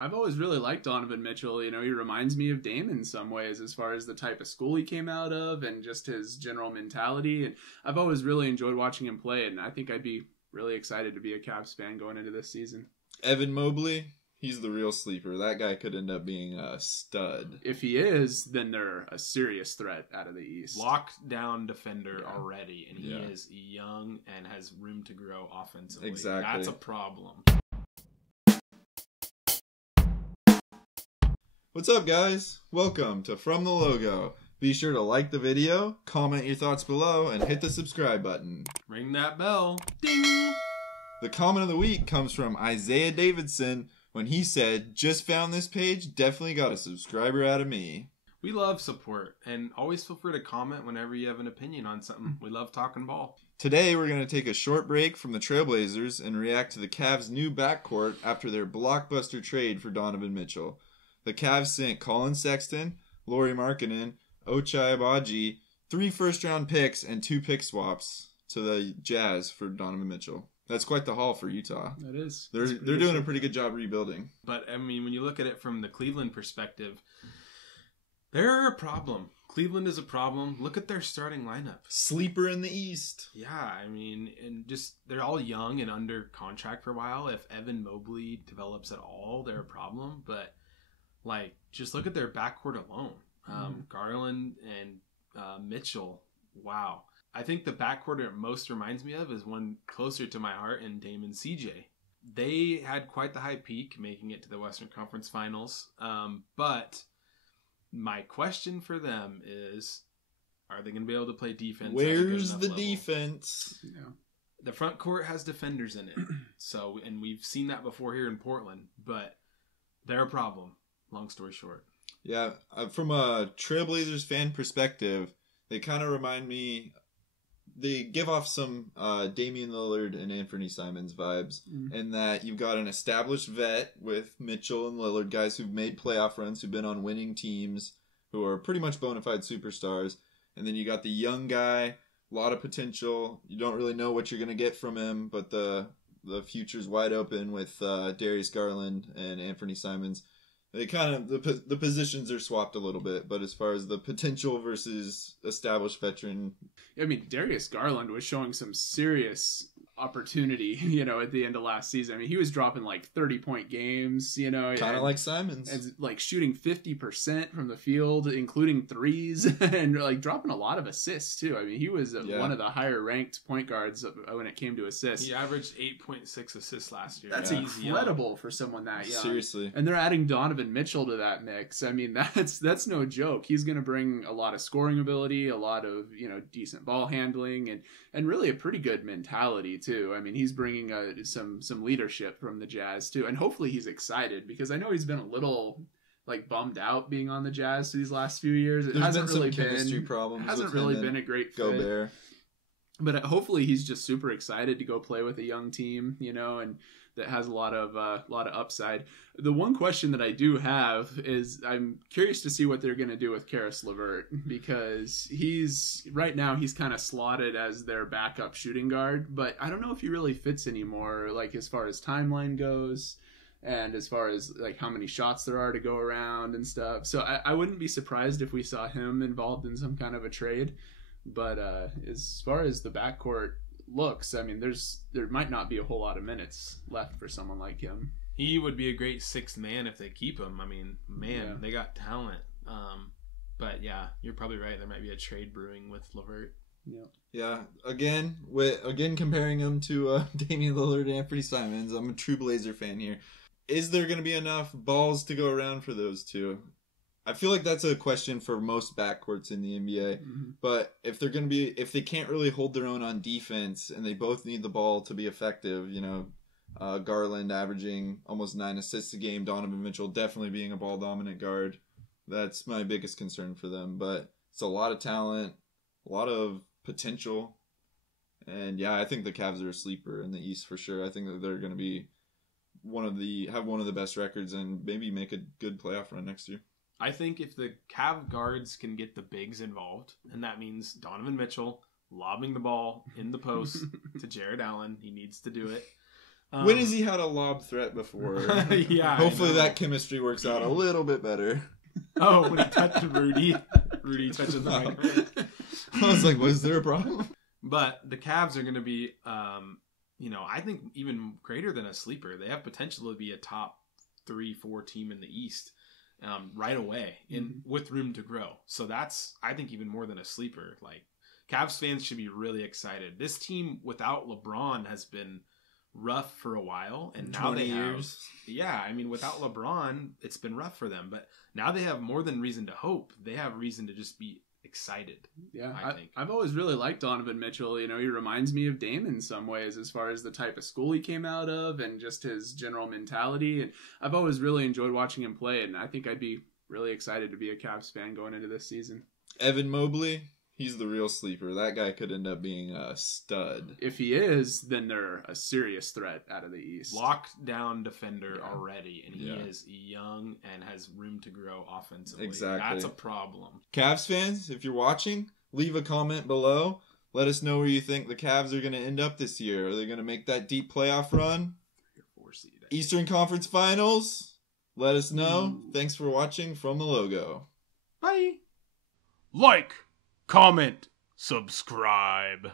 I've always really liked Donovan Mitchell. You know, he reminds me of Dame in some ways as far as the type of school he came out of and just his general mentality. And I've always really enjoyed watching him play, and I think I'd be really excited to be a Cavs fan going into this season. Evan Mobley, he's the real sleeper. That guy could end up being a stud. If he is, then they're a serious threat out of the East. Locked down defender already, and he is young and has room to grow offensively. Exactly. That's a problem. What's up, guys? Welcome to From the Logo. Be sure to like the video, comment your thoughts below, and hit the subscribe button. Ring that bell. Ding! The comment of the week comes from Isaiah Davidson when he said, "Just found this page, definitely got a subscriber out of me." We love support, and always feel free to comment whenever you have an opinion on something. We love talking ball. Today, we're going to take a short break from the Trailblazers and react to the Cavs' new backcourt after their blockbuster trade for Donovan Mitchell. The Cavs sent Collin Sexton, Lauri Markkanen, Ochai Agbaji, 3 first-round picks, and 2 pick swaps to the Jazz for Donovan Mitchell. That's quite the haul for Utah. That is. They're doing a pretty good job rebuilding. But, I mean, when you look at it from the Cleveland perspective, they're a problem. Cleveland is a problem. Look at their starting lineup. Sleeper in the East. Yeah, I mean, and just they're all young and under contract for a while. If Evan Mobley develops at all, they're a problem. But, like, just look at their backcourt alone. Garland and Mitchell. Wow. I think the backcourt it most reminds me of is one closer to my heart in Dame and CJ. They had quite the high peak, making it to the Western Conference Finals. But my question for them is, are they going to be able to play defense? Where's the defense? Yeah. The front court has defenders in it. So, and we've seen that before here in Portland, but they're a problem. Long story short. Yeah, from a Trailblazers fan perspective, they kind of remind me. They give off some Damian Lillard and Anthony Simons vibes, in that you've got an established vet with Mitchell and Lillard, guys who've made playoff runs, who've been on winning teams, who are pretty much bona fide superstars, and then you got the young guy, a lot of potential. You don't really know what you're going to get from him, but the future's wide open with Darius Garland and Anthony Simons. They kind of the positions are swapped a little bit, but as far as the potential versus established veteran, I mean, Darius Garland was showing some serious opportunity, you know, at the end of last season. I mean, he was dropping like 30-point games, you know, kind of like Simons, and like shooting 50% from the field, including threes, and like dropping a lot of assists too. I mean, he was one of the higher ranked point guards when it came to assists. He averaged 8.6 assists last year. That's incredible for someone that young. Seriously. And they're adding Donovan Mitchell to that mix. I mean, that's no joke. He's going to bring a lot of scoring ability, a lot of, you know, decent ball handling, and really a pretty good mentality too. I mean, he's bringing some leadership from the Jazz too, and hopefully he's excited, because I know he's been a little like bummed out being on the Jazz these last few years. It hasn't really been chemistry problems. Hasn't really been a great fit. Gobert. But hopefully he's just super excited to go play with a young team, you know, and that has a lot of upside. The one question that I do have is I'm curious to see what they're going to do with Karis LeVert, because right now he's kind of slotted as their backup shooting guard, but I don't know if he really fits anymore, like as far as timeline goes and as far as like how many shots there are to go around and stuff. So I wouldn't be surprised if we saw him involved in some kind of a trade. But as far as the backcourt looks, I mean, there might not be a whole lot of minutes left for someone like him. He would be a great sixth man if they keep him. I mean, they got talent. But yeah, you're probably right. There might be a trade brewing with LeVert. Yeah. Again, comparing him to Damian Lillard and Anthony Simons, I'm a true Blazer fan here. Is there going to be enough balls to go around for those two? I feel like that's a question for most backcourts in the NBA. But if they can't really hold their own on defense, and they both need the ball to be effective, you know, Garland averaging almost 9 assists a game, Donovan Mitchell definitely being a ball dominant guard. That's my biggest concern for them. But it's a lot of talent, a lot of potential, and yeah, I think the Cavs are a sleeper in the East for sure. I think that they're going to be have one of the best records and maybe make a good playoff run next year. I think if the Cav guards can get the bigs involved, and that means Donovan Mitchell lobbing the ball in the post to Jared Allen, he needs to do it. When has he had a lob threat before? Yeah. Hopefully that chemistry works out a little bit better. Oh, when he touched Rudy. Rudy touches the microphone. I was like, was there a problem? But the Cavs are going to be, I think even greater than a sleeper. They have potential to be a top 3-4 team in the East right away with room to grow. So that's, I think, even more than a sleeper. Like, Cavs fans should be really excited. This team without LeBron has been rough for a while, and now 20 they years. Without LeBron, it's been rough for them. But now they have more than reason to hope. They have reason to just be excited. Yeah, I think I've always really liked Donovan Mitchell. He reminds me of Dame in some ways as far as the type of school he came out of and just his general mentality. And I've always really enjoyed watching him play, and I think I'd be really excited to be a Cavs fan going into this season. Evan Mobley, he's the real sleeper. That guy could end up being a stud. If he is, then they're a serious threat out of the East. Lockdown defender already, and he is young and has room to grow offensively. Exactly. That's a problem. Cavs fans, if you're watching, leave a comment below. Let us know where you think the Cavs are going to end up this year. Are they going to make that deep playoff run? 3 or 4 seed. Eastern Conference Finals? Let us know. Thanks for watching from the logo. Bye. Like, comment, subscribe.